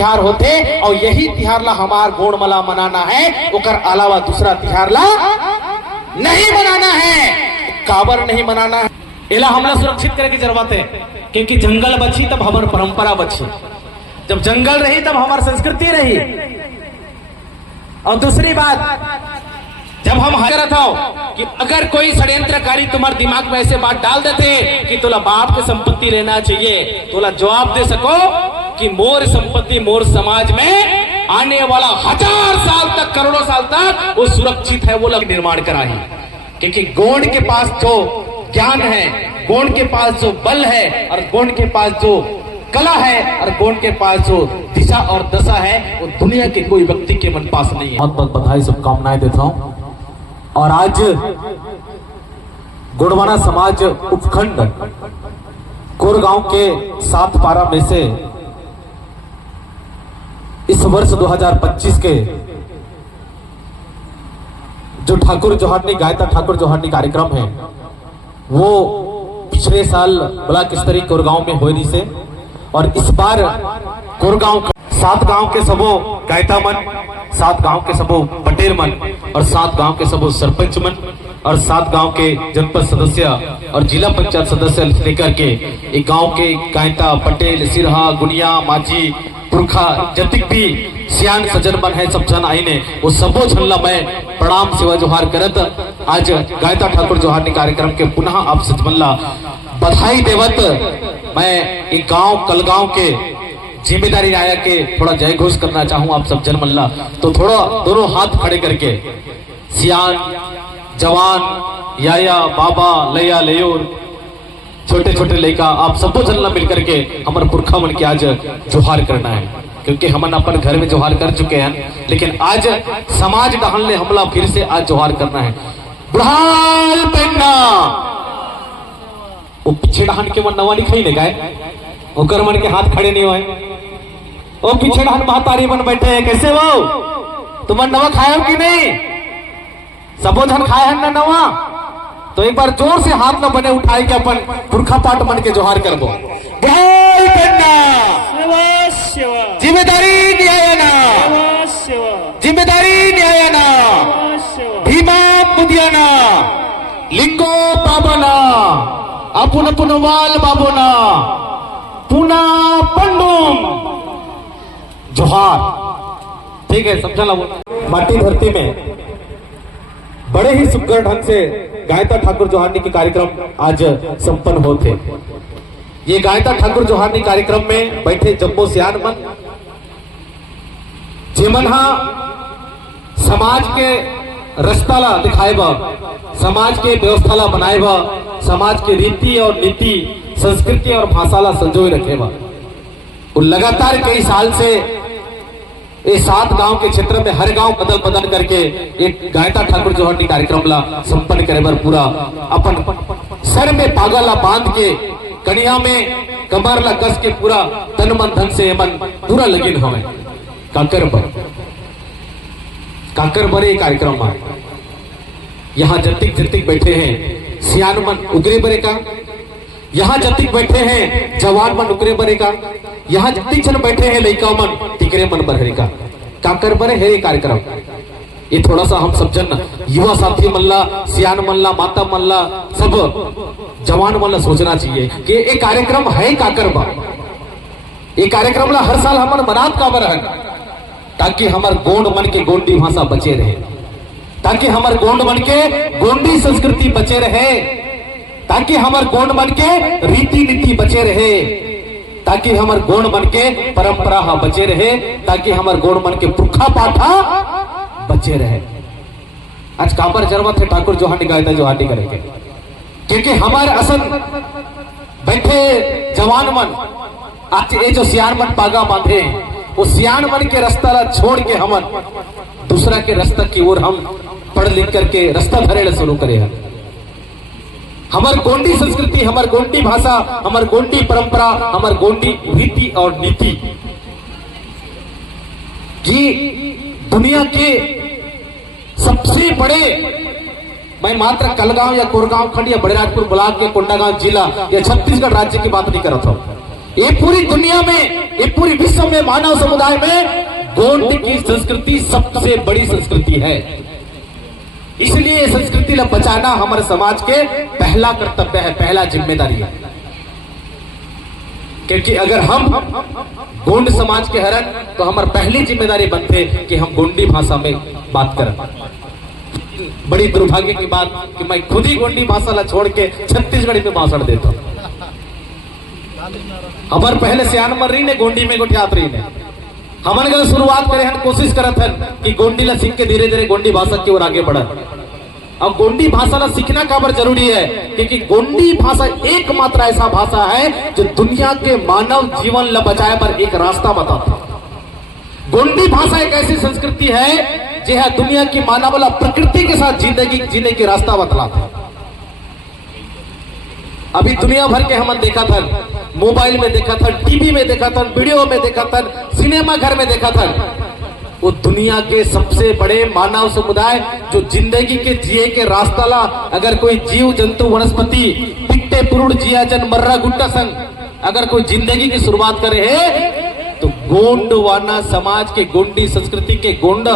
तिहार होते और यही तिहार ला हमार गोड़ मला मनाना है, ओकर अलावा दूसरा तिहार ला नहीं मनाना है। काबर नहीं मनाना है, इला हमला सुरक्षित करे की जरूरत है, क्योंकि जंगल बची तब हमार परंपरा बची, जब जंगल रही तब हमारी संस्कृति रही। और दूसरी बात, जब हम करत हो कि अगर कोई षड्यंत्रकारी तुम्हारे दिमाग में ऐसे बात डाल देते कि तोला बाप के संपत्ति रहना चाहिए, तोला जवाब दे सको कि मोर संपत्ति मोर समाज में आने वाला 1000 साल तक, करोड़ों साल तक वो सुरक्षित है, वो लोग निर्माण कराही। क्योंकि गोंड के पास जो ज्ञान है, गोंड के पास जो बल है, और गोंड के पास जो कला है, और गोंड के पास जो दिशा और दशा है, वो दुनिया के कोई व्यक्ति के मन पास नहीं है। बहुत बहुत बधाई, शुभकामनाएं देता हूँ। और आज गोंडवाना समाज उपखंड कोरगांव के 7 पारा में से इस वर्ष 2025 के जो ठाकुर जोहारनी गायता ठाकुर जोहारनी कार्यक्रम है, वो पिछले साल ब्लॉक स्तरीय कोरगांव में हुई से, और इस बार कोरगांव 7 गांव के सबो गायता मन, 7 गांव के सबो पटेल मन, और 7 गांव के सबो सरपंच मन, और 7 गांव के जनपद सदस्य और जिला पंचायत सदस्य लेकर के एक गांव के गायता पटेल, सिरहा, गुनिया, माझी, पुरखा जतिक भी सियान सज्जन मन है, सब जन आई ने, वो सबो झल्ला मैं प्रणाम सेवा जोहार करत आज गायता ठाकुर जोहारनी कार्यक्रम के पुनः आप सजमल्ला बधाई देवत मैं एक गांव कलगांव के जिम्मेदारी आया के थोड़ा जय घोष करना चाहूँ आप सब जन मल्ला। तो थोड़ा दोनों हाथ खड़े करके सियान, जवान, याया, बाबा, लया, लेयोर, छोटे छोटे लड़का, आप सबको जनला मिलकर के हमारे पुरखा मन के आज जोहार करना है, क्योंकि हम अपन घर में जोहार कर चुके हैं, लेकिन आज समाज डहन ले हमला फिर से आज जोहार करना है। बुढ़ाल पहनना वो पीछे डहन के मन नवा नहीं ने गाय, ओकर मन के हाथ खड़े नहीं हुए, ओ पीछे डहन महतारी मन बैठे हैं, कैसे वो तुम नवा खाए हो कि नहीं? सबो धन खाए हैं ना नवा, तो एक बार जोर से हाथ न बने उठाए के अपन पुरखा पाट मन के जोहार कर दो। जिम्मेदारी न्यायना, जिम्मेदारी न्यायना, भीमा बुदियाना, लिंगो पाबना, अपुन पुनवाल बाबोना, पुना पंडुम जोहार। ठीक है, समझा ला। माटी धरती में बड़े ही सुग्घर ढंग से गायता ठाकुर जोहारनी के कार्यक्रम आज संपन्न होते। ये गायता ठाकुर जोहारनी कार्यक्रम में बैठे जम्मो सियान मन, जेमन हा समाज के रास्ता ला दिखाए बा, समाज के व्यवस्था ला बनाए बा, समाज के रीति और नीति, संस्कृति और भाषा ला संजोए रखे बा। वो लगातार कई साल से ये 7 गांव के क्षेत्र में हर गांव बदल बदल करके एक गायता ठाकुर जोहारनी कार्यक्रम ला संपन्न करे बर पूरा अपन सर में पागा ला बांध के, कनिया में कमर ला कस के पूरा तन मन धन से मन पूरा लगिन हमें काकर बर ये कार्यक्रम में यहाँ जतिक जतिक बैठे हैं सियान मन उगरे बरे का, यहाँ जतिक बैठे हैं जवान मन उगरे बरे का, यहाँ जतिक जन बैठे हैं लड़का मन टिकरे मन बरहरे का, काकर बरे है ये कार्यक्रम। ये थोड़ा सा हम सब जन युवा साथी मल्ला, सियान मल्ला, माता मल्ला, सब जवान मल्ला सोचना चाहिए कि ये कार्यक्रम है काकर बा। ये कार्यक्रम ला हर साल हमारे मनात का बर है, ताकि हमारे गोंड मन के गोंडी भाषा बचे रहे, ताकि हमारे गोंड मन के गोंडी संस्कृति बचे रहे, ताकि हमारे गोंड मन के रीति नीति बचे रहे, ताकि हमारे गोंड मन के परंपरा बचे रहे, ताकि हमारे गोंड मन के पुरखा पाठा बचे रहे। आज काबर जरूरत है ठाकुर जोहारनी गायता जोहारनी करेंगे, क्योंकि हमारे असल बैठे जवान मन आज ये जो सियान मन पागा बांधे, वो सियान मन के रास्ता ला छोड़ के हमन दूसरा के रास्ता की ओर हम पढ़ लिख करके रास्ता धरे शुरू करे हैं। हमार गोंडी संस्कृति, हमार गोंडी भाषा, हमार गोंडी परंपरा, हमार गोंडी रीति और नीति जी दुनिया के सबसे बड़े, मैं मात्र कलगांव या कोरगांव खंड या बड़ेराजपुर ब्लॉक के कोंडागांव जिला या छत्तीसगढ़ राज्य की बात नहीं कर रहा था, ये पूरी दुनिया में, ये पूरी विश्व में, मानव समुदाय में गोंड की संस्कृति सबसे बड़ी संस्कृति है। इसलिए संस्कृति ला बचाना हमारे समाज के पहला कर्तव्य है, पहला जिम्मेदारी है। क्योंकि अगर हम गोंड समाज के हरन तो हमारी पहली जिम्मेदारी बनते कि हम गोंडी भाषा में बात करें। बड़ी दुर्भाग्य की बात कि मैं खुद ही गोंडी भाषा ला छोड़ के छत्तीसगढ़ी में भाषण देता हूं। हमारे पहले सियान मर्री ने गोंडी में गोठियात रही ने हमन गल शुरुआत करे हन, कोशिश करत हन कि गोंडी ला सीख के धीरे धीरे गोंडी भाषा की ओर आगे बढ़त। अब गोंडी भाषा ला सीखना काबर जरूरी है? क्योंकि गोंडी भाषा एकमात्र ऐसा भाषा है जो दुनिया के मानव जीवन ला बचाए पर एक रास्ता बताता है। गोंडी भाषा एक ऐसी संस्कृति है जो है दुनिया की मानव ला प्रकृति के साथ जिंदगी जीने की रास्ता बतलाता है। अभी दुनिया भर के हमन देखा था, मोबाइल में देखा था, टीवी में देखा था, वीडियो में देखा था, सिनेमा घर में देखा था, वो दुनिया के सबसे बड़े मानव समुदाय जो जिंदगी के जिए के रास्ता ला अगर कोई जीव जंतु वनस्पति पिट्टे पुरुड़ जिया जन मर्रा गुट्टा संग अगर कोई जिंदगी की शुरुआत करे है तो गोंडवाना समाज के, गोंडी संस्कृति के, गोंड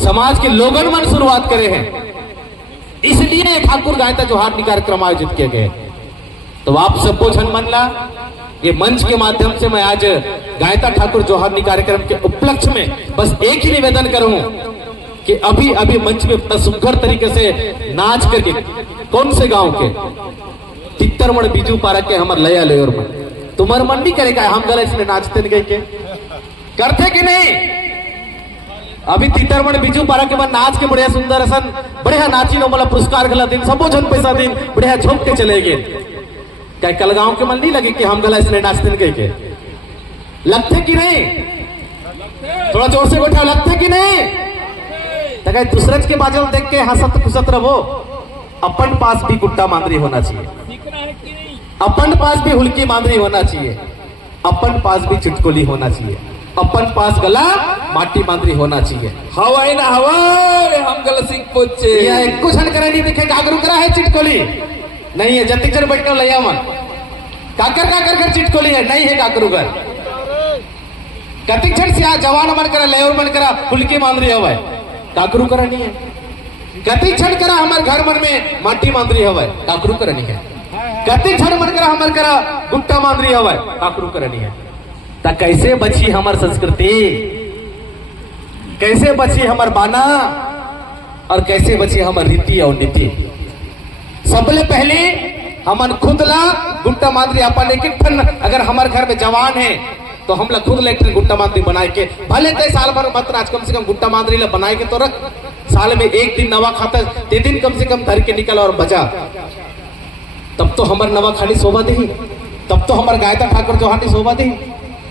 समाज के लोगन मन शुरुआत करे हैं। इसलिए ठाकुर गायता जोहारनी कार्यक्रम आयोजित किए गए। तो आप सबको मन ला ये मंच के माध्यम से मैं आज गायता ठाकुर जोहारनी कार्यक्रम के उपलक्ष्य में बस एक ही निवेदन करूं कि अभी अभी मंच में सुघर तरीके से नाच करके, कौन से गांव के तित्तरमण बीजू पारा के हमार लया लेर में तुम्हार मन नहीं करेगा हम गले इसमें नाचते गए के करते कि नहीं? अभी तितरमण बीजू पारा के बाद नाच के बढ़िया सुंदर असन बढ़िया नाची लो मला पुरस्कार गला दिन सबो जन पैसा दिन बढ़िया झोंक के चले गए। क्या कल गांव के मन नहीं लगे कि हम गला इसने नाचते गए के? लगते कि नहीं? थोड़ा जोर से बैठा, लगते कि नहीं? तो कहीं दूसरे के बाजू देख के हंसत खुसत रहो। अपन पास भी गुट्टा मांदरी होना चाहिए, अपन पास भी हुल्की मांदरी होना चाहिए, अपन पास भी चुटकुली होना चाहिए, अपन पास गला माटी मांदरी होना चाहिए। हवाई ना हवाई हम गला सिंह पोचे यह कुछ हन करा नहीं दिखे कागरू करा है चिटकोली नहीं है। जतिक जन बैठो लया मन काकर काकर कर चिटकोली है नहीं है काकरू कर कतिक जन से जवान मन करा लेवर मन करा हुल्की मांदरी हवाई काकरू करा नहीं है। कतिक जन करा हमारे घर मन में माटी मांदरी हवाई काकरू करा नहीं है। कतिक जन मन करा हमारे करा गुट्टा मांदरी हवाई काकरू करा नहीं है। ता कैसे बची हमार संस्कृति, कैसे बची हमार बाना और कैसे बची हमार रीति और नीति? सबले पहले हमन खुद ला गुट्टा मांदरी अपन एक ठन अगर हमारे घर में जवान है तो हम ला खुद ला एक ठन गुट्टा मांदरी बनाए के भले ते साल भर मत राज कम से कम गुट्टा मांदरी ला बनाए के तो रख। साल में एक दिन नवा खाता ते दिन कम से कम धर के निकल और बचा, तब तो हमार नवा खाली शोभा दी, तब तो हमार गायता ठाकुर जोहारनी शोभा दी।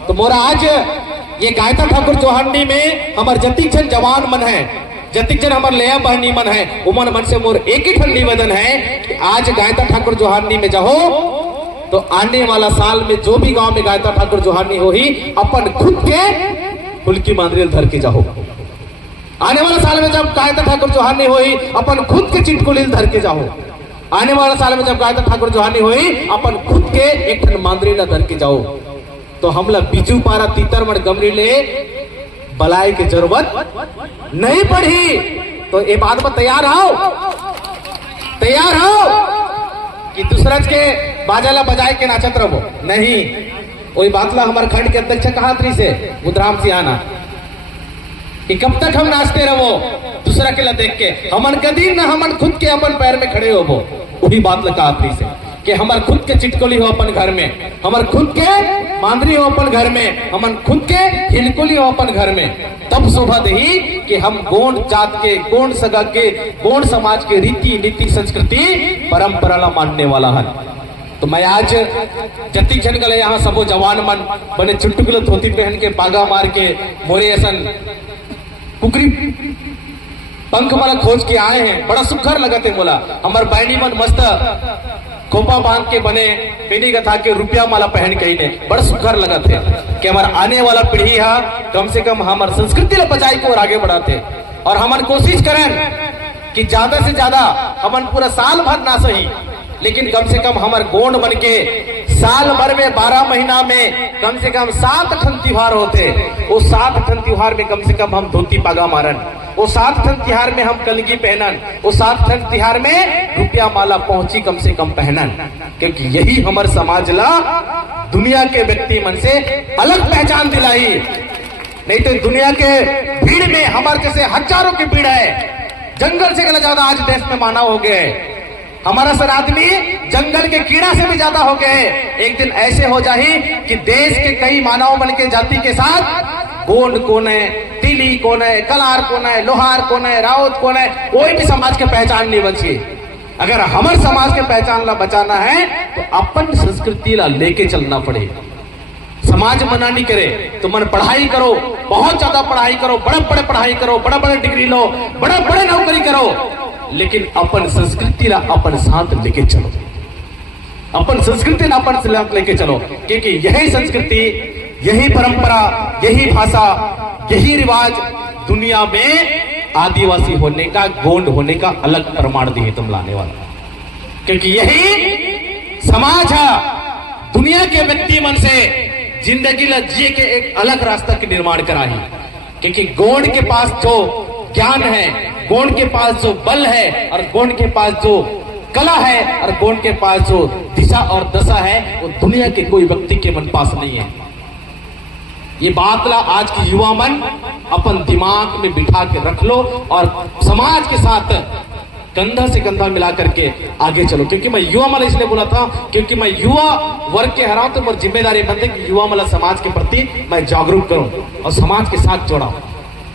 तो मोरा आज ये गायता ठाकुर जोहारनी में हमार जतिक जन जवान मन है, जतिक जन हमार लेया बहनी मन है, उमन मन से मोर एक ही ठन निवेदन है कि आज गायता ठाकुर जोहारनी में जाओ तो आने वाला साल में जो भी गांव में गायता ठाकुर जोहारनी हो ही अपन खुद के हुल्की मांदरी धर के जाओ। आने वाला साल में जब गायता ठाकुर जोहारनी हो ही अपन खुद के चिटकुली धर के जाओ। आने वाला साल में जब गायता ठाकुर जोहारनी हो ही अपन खुद के एक ठन मांदरी ला धर के जाओ। तो हमला बीजू पारा तीतरमण गमरी ले बलाए की जरूरत नहीं पड़ी। तो ये बात में तैयार हो, तैयार हो कि दूसरा के बाजा ला बजाए के नाचत रहो नहीं। वही बात ला हमारे खंड के अध्यक्ष कहा थी से बुधराम सिंहाना कि कब तक हम नाचते रहो दूसरा के ला देख के, हमन कदी ना हमन खुद के अपन पैर में खड़े हो। वही बात ला कहा थी से कि हमार खुद के चिटकोली हो अपन घर में, हमार खुद के मांदरी हो अपन घर में, हमन खुद के हिलकोली हो अपन घर में, तब शोभा दही कि हम गोंड जात के, गोंड सगा के, गोंड समाज के रीति नीति संस्कृति परंपरा ला मानने वाला है। तो मैं आज जति जन गले यहाँ सबो जवान मन बने चुटकुला धोती पहन के बागा मार के मोरे ऐसन कुकरी पंख वाला खोज के आए हैं। बड़ा सुखर लगते बोला हमार बहनी मन मस्त खोपा बांध के बने पीढ़ी गथा के रुपया माला पहन के ही ने बड़ा सुखर लगते कि हमारा आने वाला पीढ़ी है कम से कम हमारे संस्कृति ला बचाई को और आगे बढ़ाते। और हमन कोशिश करें कि ज्यादा से ज्यादा हमन पूरा साल भर ना सही लेकिन कम से कम हमार गोंड बन के साल भर में 12 महीना में कम से कम 7 ठन त्योहार होते। वो 7 ठन त्योहार में कम से कम हम धोती पागा मारन, वो 7 ठन त्योहार में हम कलगी पहनन, वो 7 ठन त्योहार में रुपया माला पहुंची कम से कम पहनन, क्योंकि यही हमार समाज ला दुनिया के व्यक्ति मन से अलग पहचान दिलाई। नहीं तो दुनिया के भीड़ में हमारे जैसे हजारों की भीड़ है, जंगल से ज्यादा आज देश में मानव हो गए। हमारा सर आदमी जंगल के कीड़ा से भी ज्यादा हो गए। एक दिन ऐसे हो जाए कि देश के कई मानव मन के जाति के साथ गोंड कौन है, तिली कौन है, कलार कौन है, लोहार कौन है, राउत कौन है, कोई भी समाज के पहचान नहीं बची। अगर हमारे समाज के पहचान ला बचाना है तो अपन संस्कृति ला लेके चलना पड़ेगा। समाज मना नहीं करे तो मन पढ़ाई करो, बहुत ज्यादा पढ़ाई करो, बड़े बड़े पढ़ाई करो, बड़ा बड़े डिग्री लो, बड़े बड़े नौकरी करो, लेकिन अपन संस्कृति ला अपन साथ लेके चलो, अपन संस्कृति ला अपन साथ लेके चलो, क्योंकि यही संस्कृति, यही परंपरा, यही भाषा, यही रिवाज दुनिया में आदिवासी होने का, गोंड होने का अलग प्रमाण दिए तुम लाने वाला, क्योंकि यही समाज है दुनिया के व्यक्ति मन से जिंदगी ला जिए के एक अलग रास्ता के निर्माण करा ही। क्योंकि गोंड के पास जो ज्ञान है, गोंड के पास जो बल है, और गोंड के पास जो कला है, और गोंड के पास जो दिशा और दशा है, वो दुनिया के कोई व्यक्ति के मन पास नहीं है। ये बात ला आज की युवा मन अपन दिमाग में बिठा के रख लो और समाज के साथ कंधा से कंधा मिला करके आगे चलो। क्योंकि मैं युवा मला इसलिए बोला था क्योंकि मैं युवा वर्ग के हराऊं तो मेरी जिम्मेदारी बनती है कि युवा मला समाज के प्रति मैं जागरूक करूं और समाज के साथ जोड़ाऊं।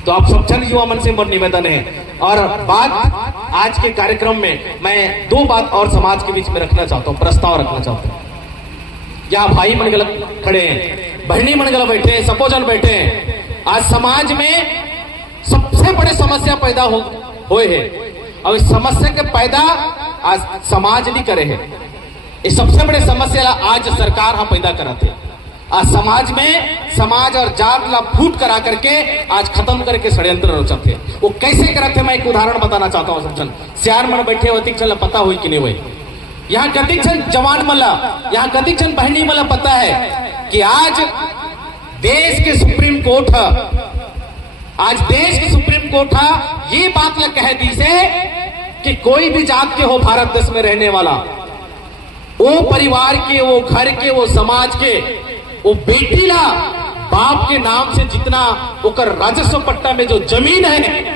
तो आप सब जन युवा मन से मेरा निवेदन है। और बात आज के कार्यक्रम में मैं 2 बात और समाज के बीच में रखना चाहता हूं, प्रस्ताव रखना चाहता हूं। यहाँ भाई मन गलत खड़े हैं, बहनी मन गलत बैठे हैं, सबो जन बैठे हैं। आज समाज में सबसे बड़े समस्या पैदा हुए है, और इस समस्या के पैदा आज समाज नहीं करे है। इस सबसे बड़े समस्या आज सरकार हाँ पैदा कराते। आज समाज में समाज और जात ला फूट करा करके आज खत्म करके षड्यंत्र रचते। वो कैसे करते मैं एक उदाहरण बताना चाहता हूँ। समझन सियार मन बैठे होती चल पता हुई कि नहीं हुई। यहाँ कतिक जन जवान मला, यहाँ कतिक जन बहनी मला पता है कि आज देश के सुप्रीम कोर्ट, आज देश की सुप्रीम कोर्ट ये बात लग कह दी से कि कोई भी जात के हो भारत देश में रहने वाला, वो परिवार के, वो घर के, वो समाज के, वो बेटी ला बाप के नाम से जितना ओकर राजस्व पट्टा में जो जमीन है,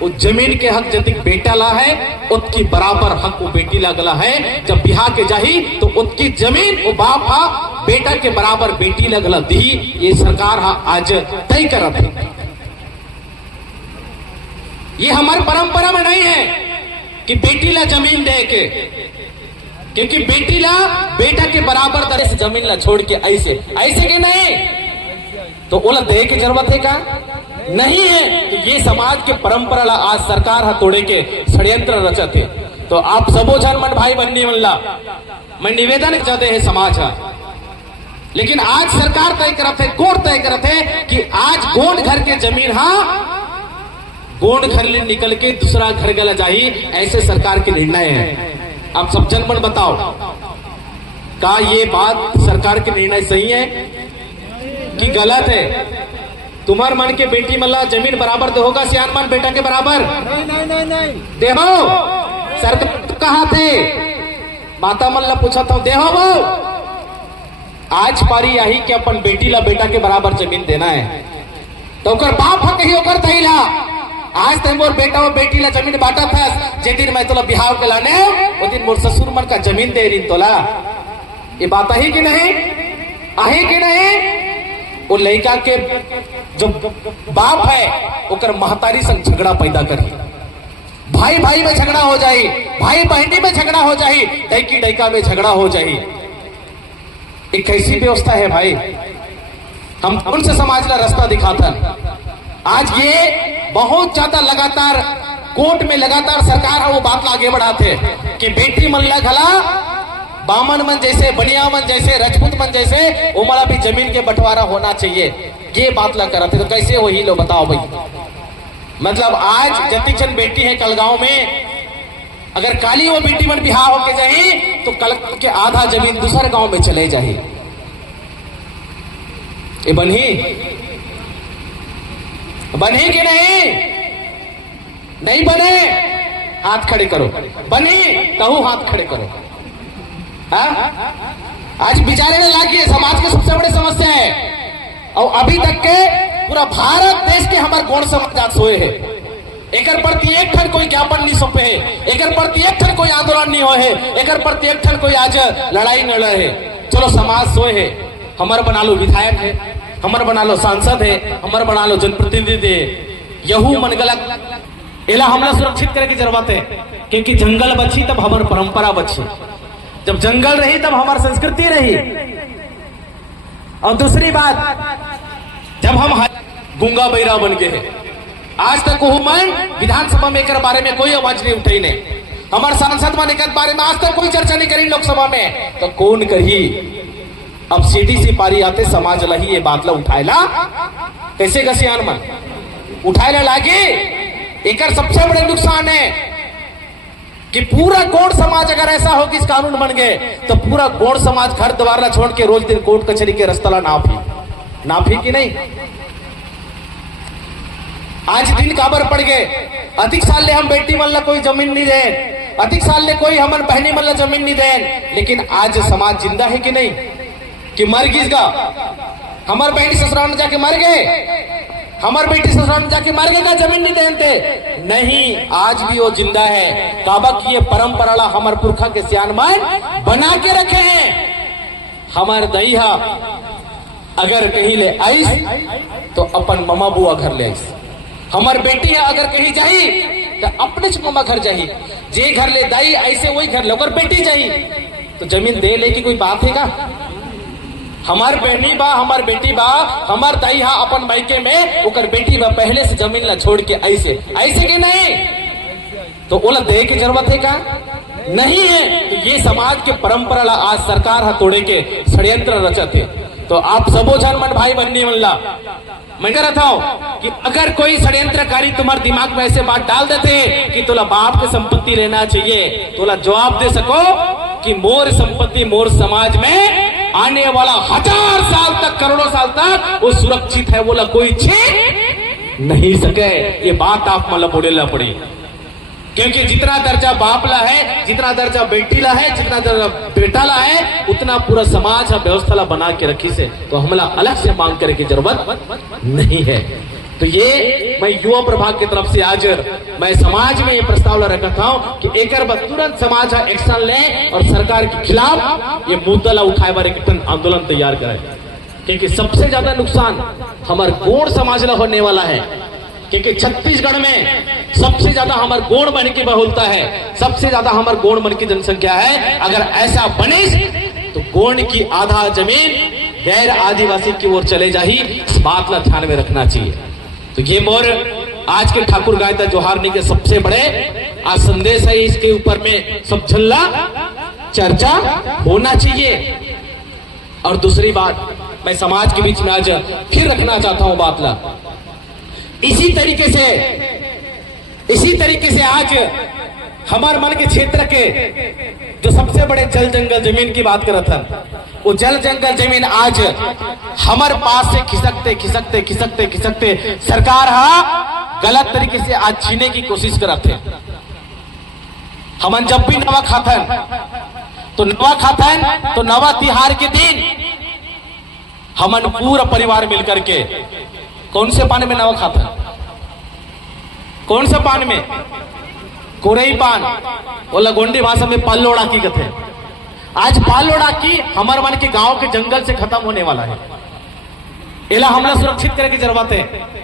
वो जमीन के हक जतिक बेटा ला है उसकी बराबर हक वो बेटी ला गला है। जब बिहार के जाही तो उसकी जमीन वो बाप हा बेटा के बराबर बेटी ला गला दी। ये सरकार हा आज तय करत है। ये हमारी परंपरा में नहीं है कि बेटी ला जमीन दे के, क्योंकि बेटी ला बेटा के बराबर दर से जमीन ला छोड़ के ऐसे ऐसे के नहीं तो ओला दे की जरूरत है का नहीं है। तो ये समाज के परंपरा ला आज सरकार हा तोड़े के षड्यंत्र रचते। तो आप सबो जन मन भाई बन्नी मन ला मैं निवेदन चाहते हैं समाज हा, लेकिन आज सरकार तय करत है, कोर्ट तय करत है कि आज गोंड घर के जमीन हा गोंड घर ले निकल के दूसरा घर गला जाही। ऐसे सरकार के निर्णय है। आप सब जन मन बताओ का ये बात सरकार के निर्णय सही है कि गलत है? तुम्हार मन के बेटी मल्ला जमीन बराबर दे होगा सियान मन बेटा के बराबर नहीं देहो। सरकार कहा थे माता मल्ला पूछा था देहो वो आज पारी यही कि अपन बेटी ला बेटा के बराबर जमीन देना है तो ओकर बाप हा कही ओकर तहिला आज तक मोर बेटा और बेटी ला जमीन बांटा था। जे दिन मैं तोला बिहाव के लाने वो दिन मोर ससुर मन का जमीन दे रही तोला। ये बात है कि नहीं? आहे कि नहीं? वो लड़का के जो बाप है ओकर महतारी संग झगड़ा पैदा करी, भाई भाई में झगड़ा हो जाए, भाई बहनी में झगड़ा हो जाए, डैकी डैका में झगड़ा हो जाए। एक कैसी व्यवस्था है भाई? हम उनसे समाज ला रास्ता दिखाता। आज ये बहुत ज्यादा लगातार कोर्ट में लगातार सरकार है वो बात आगे बढ़ाते कि बेटी मन ला घला बामन मन जैसे, बनिया मन जैसे, राजपूत मन जैसे उमरा भी जमीन के बंटवारा होना चाहिए। ये बात ला करते तो कैसे हो ही लो बताओ भाई। मतलब आज जतिक्षण बेटी है कलगांव में अगर काली वो बेटी मन बिहार होके जाही तो कल के आधा जमीन दूसरे गांव में चले जाही। ये बनी बनी कि नहीं बने? हाथ खड़े करो। बनी कहूं हाथ खड़े करो। हाँ? आज बिचारे ने लागी है, समाज की सबसे बड़ी समस्या है। और अभी तक के पूरा भारत देश के हमारे गौण समाज आज सोए है। एकर प्रति एक ठन कोई ज्ञापन नहीं सौंपे है, एकर प्रति एक ठन कोई आंदोलन नहीं हो है, एकर प्रति एक ठन कोई आज लड़ाई न लड़े है। चलो समाज सोए है, हमारे बना लो विधायक है, हमारे बना लो सांसद है, हमारे बना लो जनप्रतिनिधि है। यहू मन गलत एला हमला सुरक्षित करे की जरूरत है, क्योंकि जंगल बची तब हमारी परंपरा बची। जब जंगल रही तब हमारी संस्कृति रही। और दूसरी बात, जब हम गूंगा बैरा बन गए हैं, आज तक मैं विधानसभा में एक बारे में कोई आवाज नहीं उठाई ने, हमारे सांसद बने के बारे में आज तक कोई चर्चा नहीं करी लोकसभा में, तो कौन कही? अब सीडीसी पारी आते समाज लही ये बात ला उठाएला कैसे गसियान मन उठाएला लागे। एक सबसे बड़े नुकसान है कि पूरा गौड़ समाज अगर ऐसा हो कि इस कानून बन गए तो पूरा गौड़ समाज घर द्वार छोड़ के रोज दिन कोर्ट कचहरी के रस्ता नाफी कि नहीं? आज दिन काबर पड़ गए, अधिक साल ले हम बेटी मन ला कोई जमीन नहीं दे, अधिक साल ले कोई हमन बहनी मन ला जमीन नहीं दे, लेकिन आज समाज जिंदा है कि नहीं? कि मर गिसगा? हमार बहनी ससुराल में जाके मर गए, हमार बेटी ससुराल में जाके मर गए का जमीन नहीं देते? नहीं, आज भी वो जिंदा है। काबा की ये परंपरा ला हमार पुरखा के सियानमान बना के रखे हैं। हमार दईहा अगर कहीं ले आईस तो अपन ममा बुआ घर ले आईस, हमार बेटी है अगर कहीं जाही तो अपने ममा घर जाही, जे घर ले दाई ऐसे वही घर ले अगर बेटी जाही तो जमीन दे ले की कोई बात है का? हमार बहनी बा, हमार बेटी बा, हमार दाई हा अपन मायके में ओकर बेटी बा पहले से जमीन ला छोड़ के ऐसे के नहीं, तो ओला दे की जरूरत है का? नहीं है। तो ये समाज के परंपरा ला आज सरकार हा तोड़े के षड्यंत्र रचते। तो आप सबो जन मन भाई बन्नी मन ला मैं कह रहा था कि अगर कोई षड्यंत्रकारी तुम्हारे दिमाग में ऐसे बात डाल देते कि तोला बाप की संपत्ति लेना चाहिए, तोला जवाब दे सको कि मोर संपत्ति मोर समाज में आने वाला 1000 साल तक, करोड़ों साल तक वो सुरक्षित है, बोला कोई छीन नहीं सके। ये बात आप मतलब बोलेला पड़ी, क्योंकि जितना दर्जा बाप ला है, जितना दर्जा बेटी ला है, जितना दर्जा बेटा ला है, उतना पूरा समाज व्यवस्था ला बना के रखी से, तो हमला अलग से मांग करे की जरूरत नहीं है। तो ये मैं युवा प्रभाग की तरफ से आज मैं समाज में ये प्रस्ताव ला रखा हूं कि एक तुरंत समाज एक्शन ले और सरकार के खिलाफ ये मुद्दा ला उठाए बार एक आंदोलन तैयार करे, क्योंकि सबसे ज्यादा नुकसान हमारे गौड़ समाज ला होने वाला है। क्योंकि छत्तीसगढ़ में सबसे ज्यादा हमारे गौड़ मन की बहुलता है, सबसे ज्यादा हमारे गौड़ मन की जनसंख्या है। अगर ऐसा बने तो गौड़ की आधा जमीन गैर आदिवासी की ओर चले जाही, इस बात ला ध्यान में रखना चाहिए। तो ये मोर आज के ठाकुर गायता जोहारनी के सबसे बड़े आज संदेश है, इसके ऊपर में सब झल्ला चर्चा होना चाहिए। और दूसरी बात मैं समाज के बीच में आज फिर रखना चाहता हूं बात ला, इसी तरीके से आज हमारे मन के क्षेत्र के जो सबसे बड़े जल जंगल जमीन की बात कर रहा था, वो जल जंगल जमीन आज हमारे पास से खिसकते सरकार गलत तरीके से आज छीने की कोशिश करते हैं। हमन जब भी नवा खातन तो नवा तिहार के दिन हमन पूरा परिवार मिलकर के कौन से पान में नवा खाता है? कौन से पान में? कोरई पान, बोला गोंडी भाषा में पालोड़ा की कथे। आज पालोड़ा की हमारे मन के गांव के जंगल से खत्म होने वाला है। एला हमला सुरक्षित करे की जरूरत है,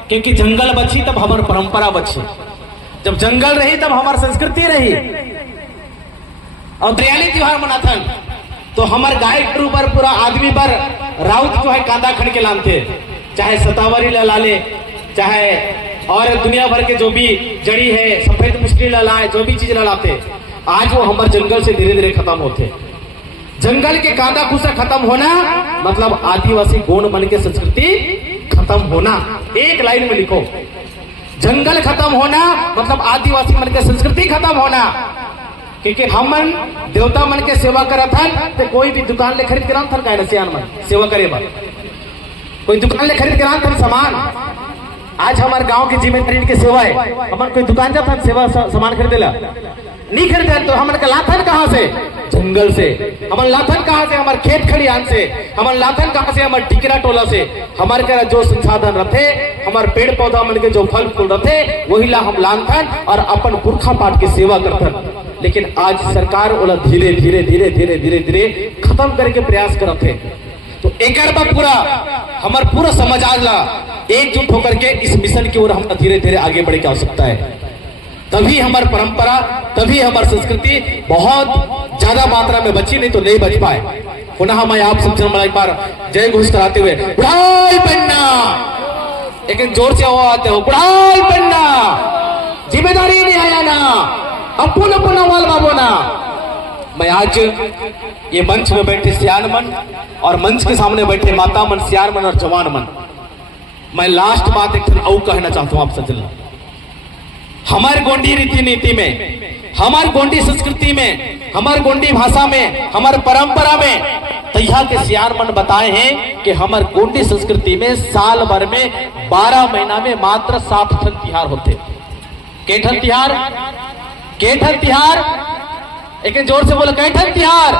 क्योंकि जंगल बची तब हमारी परंपरा बची, जब जंगल रही तब हमारी संस्कृति रही। और दयाली त्योहार मनाथन तो हमारे गाय गरु पर पूरा आदमी पर राउत जो है कांदा खड़ के लानते, चाहे सतावरी ला ले, चाहे और दुनिया भर के जो भी जड़ी है सफेद मुश्किल ला लाए, जो भी चीज ला लाते, आज वो हमारे जंगल से धीरे धीरे खत्म होते। जंगल के कांदा भूसा खत्म होना मतलब आदिवासी गौड़ मन के संस्कृति खत्म होना। एक लाइन में लिखो, जंगल खत्म होना मतलब आदिवासी मन के संस्कृति खत्म होना। क्योंकि हमन देवता मन के सेवा करत हन तो कोई भी दुकान ले खरीद के ना थन काहे सियान मन सेवा करे बा कोई दुकान ले खरीद के ना थन सामान। आज हमारे गांव की जिम्मेदारी के सेवा है, हमन कोई दुकान जाता है सेवा सामान खरीदेला नहीं खरीदे तो हमन का लाथन कहाँ से? जंगल से। हमन लाथन कहाँ से? हमारे खेत खलियान से। हमन लाथन कहाँ से? हमारे टिकरा टोला से। हमारे का जो संसाधन रहते, हमारे पेड़ पौधा मन के जो फल फूल रहते, वही ला हम लाथन और अपन पुरखा पाठ की सेवा करथन। लेकिन आज सरकार ओला धीरे धीरे धीरे धीरे धीरे धीरे खत्म करके प्रयास करते हैं। तो एक पूरा हमारे पूरा समाज आज ला एकजुट होकर के इस मिशन की ओर हम धीरे धीरे आगे बढ़ने की आवश्यकता है। तभी हमारी परंपरा, तभी हमारी संस्कृति बहुत ज्यादा मात्रा में बची, नहीं तो नहीं बच पाए। पुनः मैं आप सब जन एक बार जय घोष कराते हुए बुढ़ाई पन्ना, लेकिन जोर से आते हो बुढ़ाई पन्ना, जिम्मेदारी नहीं आया ना, अपन अपन अवाल बाबो ना। मैं आज ये मंच में बैठे सियान मन और मंच के सामने बैठे माता मन, सियान मन और जवान मन, मैं लास्ट बात एक और कहना चाहता हूं आप सज्जन। हमारे गोंडी रीति नीति में, हमारे गोंडी संस्कृति में, हमारे गोंडी भाषा में, हमारे परंपरा में तैयार के सियान मन बताए हैं कि हमारे गोंडी संस्कृति में साल भर में 12 महीना में मात्र 7 ठन तिहार होते। केठन तिहार, केठन तिहार, लेकिन जोर से बोलो कैठन तिहार।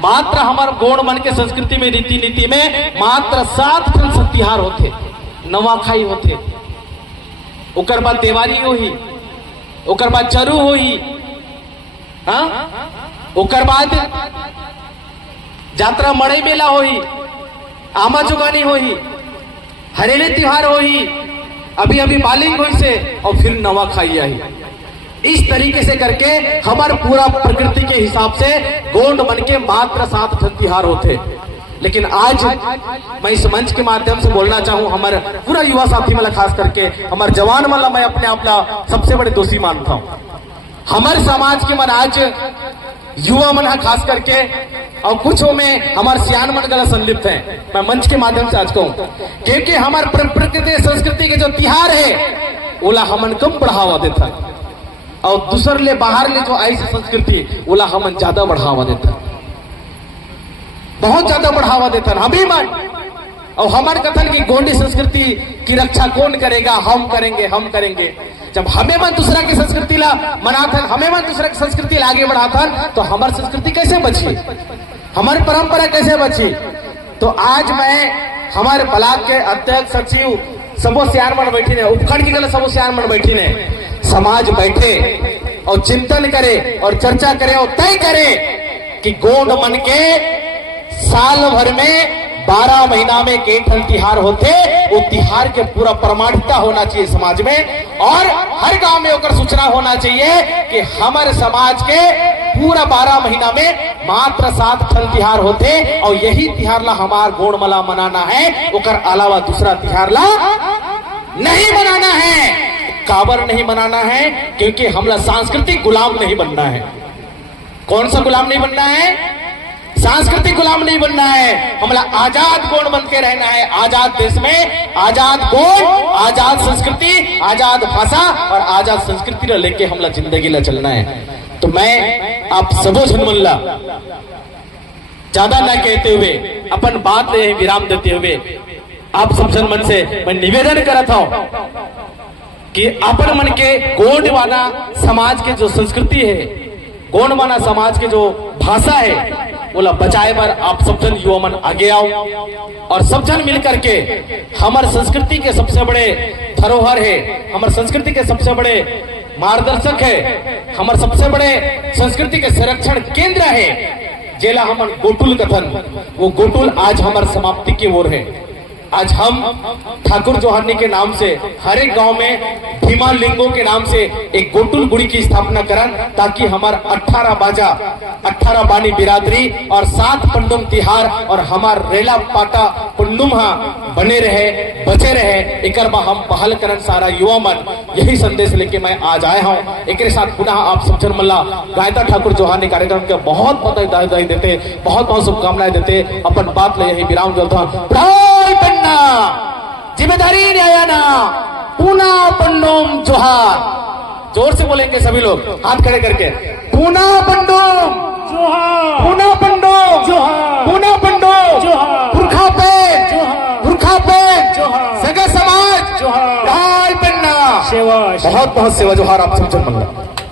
मात्र हमारे गोंड मन के संस्कृति में, रीति नीति में मात्र 7 ठन तिहार होते। नवाखाई होते, उकर बाद दिवाली होही, उकर बाद चरू होही, हाँ, उकर बाद जात्रा मड़ई मेला होही, आमा जुगानी होही, हरेली त्योहार होही, अभी अभी बालिंग हुई से, और फिर नवाखाई आई। इस तरीके से करके हमारे पूरा प्रकृति के हिसाब से गोंड मन के मात्र 7 ठन तिहार होते। लेकिन आज मैं इस मंच के माध्यम से बोलना चाहूं, हमारे पूरा युवा साथी मला, खास करके हमारे जवान मला, मैं अपने आप ला सबसे बड़े दोषी मानता हूं। हमारे समाज के मन आज युवा मन खास करके और कुछ में हमारे सियान मन गला संलिप्त है। मैं मंच के माध्यम से आज कहूं, क्योंकि हमारे प्रकृति संस्कृति के जो तिहार है ओला हमन कम बढ़ावा देता, और दूसर ले बाहर ले जो ऐसी संस्कृति ओला हमन ज्यादा बढ़ावा देता, बहुत ज्यादा बढ़ावा देता हमें मन। और हमारे कथन की गोंडी संस्कृति की रक्षा कौन करेगा? हम करेंगे, हम करेंगे। जब हमें मन दूसरा की संस्कृति ला मनाथन, हमें मन दूसरा की संस्कृति ला आगे बढ़ाथन, तो हमारी संस्कृति कैसे बची, हमारी परंपरा कैसे बची? तो आज मैं हमारे ब्लॉक के अध्यक्ष, सचिव, सबो सियान मन बैठी ने, उपखंड की गलत सबो सियान मन बैठी ने, समाज बैठे और चिंतन करे और चर्चा करे और तय करे कि गोंड मन के साल भर में 12 महीना में केठन तिहार होते, वो तिहार के पूरा प्रमाणिकता होना चाहिए समाज में, और हर गांव में होकर सूचना होना चाहिए कि हमारे समाज के पूरा 12 महीना में मात्र 7 ठन तिहार होते, और यही तिहार ला हमार गोंड मला मनाना है, ओकर अलावा दूसरा तिहार ला नहीं मनाना है। काबर नहीं मनाना है? क्योंकि हमला सांस्कृतिक गुलाम नहीं बनना है। कौन सा गुलाम नहीं बनना है? सांस्कृतिक गुलाम नहीं बनना है। हमला आजाद गोंड बन के रहना है। आजाद देश में आजाद गोंड, आजाद संस्कृति, आजाद भाषा और आजाद संस्कृति ला लेके हमला जिंदगी ला चलना है। तो मैं आप सबो जनमल्ला ज्यादा ना कहते हुए, अपन बात ले विराम देते हुए, आप सब जन मन से मैं निवेदन करता हूं कि अपन मन के गोंड वाला समाज के जो संस्कृति है, गोंड वाला समाज के जो भाषा है, बोला बचाए पर आप सब जन युवा मन आगे आओ, और सब जन मिलकर के हमारे संस्कृति के सबसे बड़े धरोहर है, हमारे संस्कृति के सबसे बड़े मार्गदर्शक है, हमारे सबसे बड़े संस्कृति के संरक्षण केंद्र है, जेला हमन गोटुल कथन, वो गोटुल आज हमारे समाप्ति की ओर है। आज हम ठाकुर जोहानी के नाम से हर एक गांव में भीमा लिंगों के नाम से एक गोटुल गुड़ी की स्थापना करन, ताकि हमारा 18 बाजा, 18 बानी बिरादरी और 7 पंडुम तिहार और हमार रेला पाटा पुंडुम बने रहे, बचे रहे। एक हम पहल करन सारा युवा मन, यही संदेश लेके मैं आज आया हूँ। एक साथ पुनः आप सब जन मल्ला गायता ठाकुर जोहानी कार्यक्रम के बहुत बहुत बधाई देते, बहुत बहुत शुभकामनाएं देते। अपन बात ले यही विराम देता। जिम्मेदारी न्यायाना पुनः पन्नोम जोहार। जोर से बोलेंगे सभी लोग हाथ खड़े करके। पूना पंडोम जोहार पूना पंडोम जोहार पूना पंडोम जोहार पुरखा पे जोहार पुरखा पे जोहार सगे समाज जोहार ढाल पन्ना सेवा बहुत बहुत सेवा जोहार आप सब जन मंडल।